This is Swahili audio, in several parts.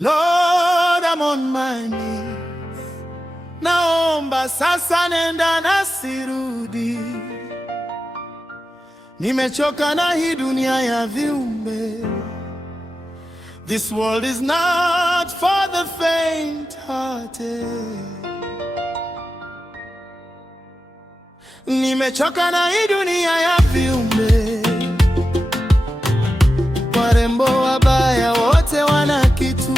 Lord, I'm on my knees. Naomba sasa, nenda na sirudi. Nimechoka na hii dunia ya viumbe. This world is not for the faint-hearted. Nimechoka na hii dunia ya viumbe. Warembo wabaya wote wana kitu.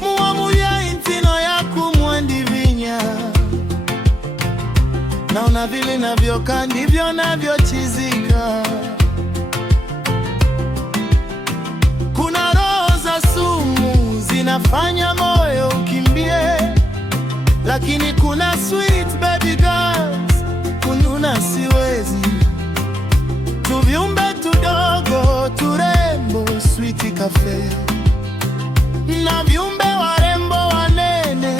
Muamuya intino ya kumwandivinya. Naona vile navyokaa ndivyo navyochizika. Kuna roho za sumu zinafanya moyo ukimbie, lakini kuna sweet baby girls kununa siwezi. Tuviumbe tudogo turembo sweet cafe, na viumbe warembo wanene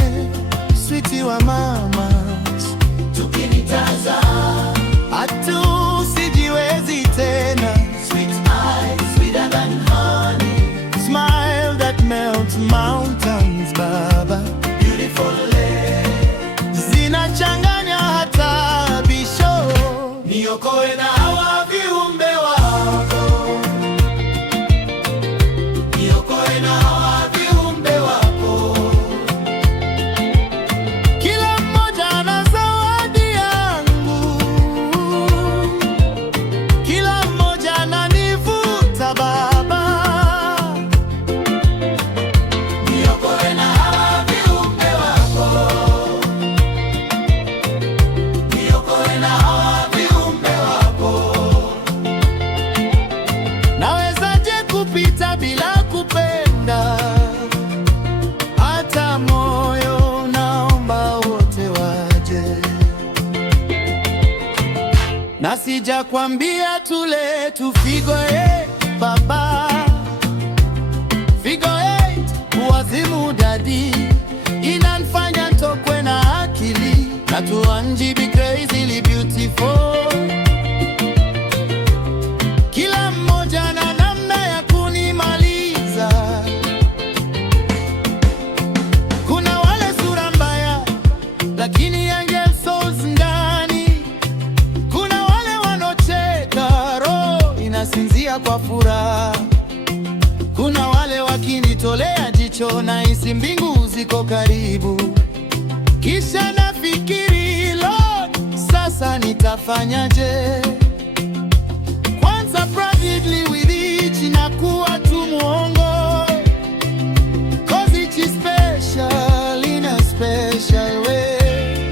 sweet wa mama. Tukinitaza atu sijiwezi tena. Sweet eyes sweeter than honey, smile that melts mountains baba. Beautiful lips zinachanganya hata bisho. Niokoe na hawa viumbe wako, niokoe na hawa viumbe wako. Kila mmoja na zawadi yangu, kila mmoja ananivuta baba. Niokoe na hawa viumbe wako, niokoe na hawa viumbe wako. Nawezaje kupita bila kupenda? Hata moyo naomba wote waje. Na sijakwambia tule tu figo baba. Figo wazimu dadi, inanifanya tokwe na akili. Na tuanji be crazily beautiful. Kila mmoja na namna ya kunimaliza. Kuna wale sura mbaya lakini angel souls ndani. Kuna wale wanocheka roho inasinzia kwa furaha. Kuna wale wakinitolea jicho na hisi mbingu ziko karibu. Kisha nafikiri Lord, sasa nitafanyaje? Kwanza privately with each inakuwa tu muongo, cause each is special in a special way.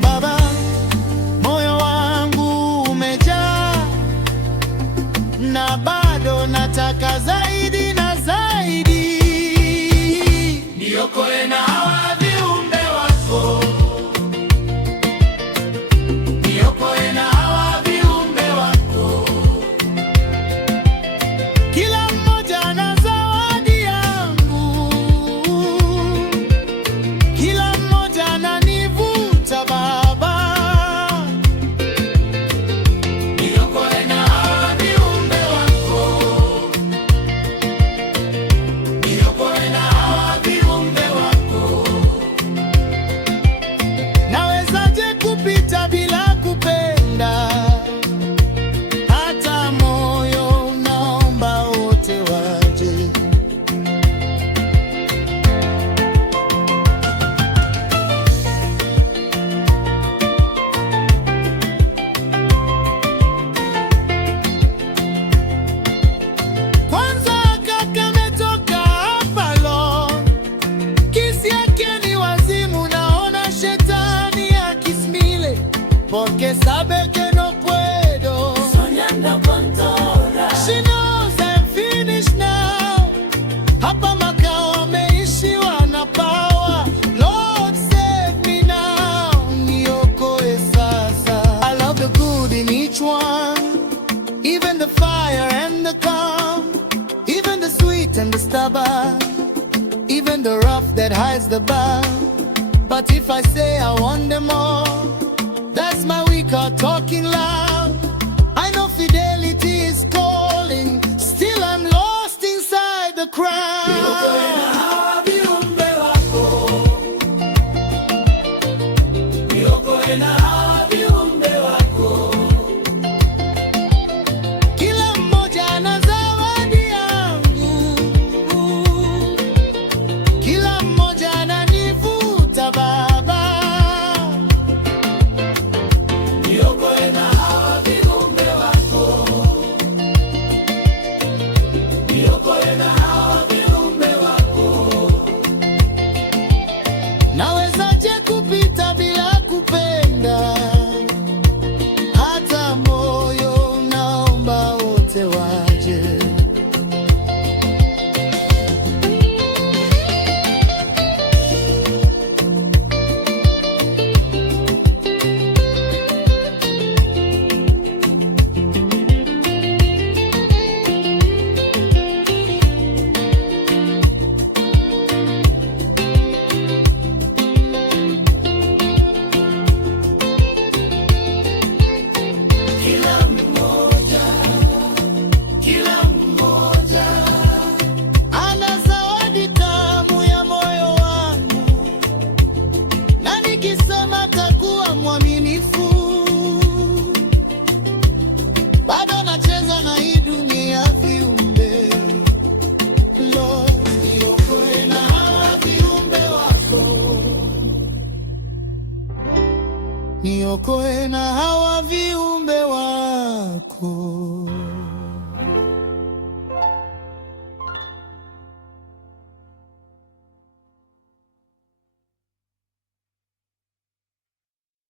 Baba, moyo wangu umejaa na bado nataka zaidi na zaidi. Niokoe na hawa viumbe wako, niokoe na hawa viumbe wako. Kila mmoja na zawadi yangu, kila mmoja ananivuta baba. Niokoe na hawa viumbe wako, niokoe na hawa viumbe wako. Nawezaje kupita bila kupenda? Hata moyo naomba wote waje. Kwanza kaka ametoka hapa lo, kisi yake ni wazimu, naona shetani akismile. Porque sabe que no puedo, soñando con toda. She knows I'm finished now. Hapa makao ameishiwa na power. Lord save me now, niokoe sasa. I love the good in each one, even the fire and the calm, even the sweet and the stubborn, even the rough that hides the bad. But if I say I want them all, that's my weak heart talking loud. I know fidelity is calling, still hawa viumbe wako.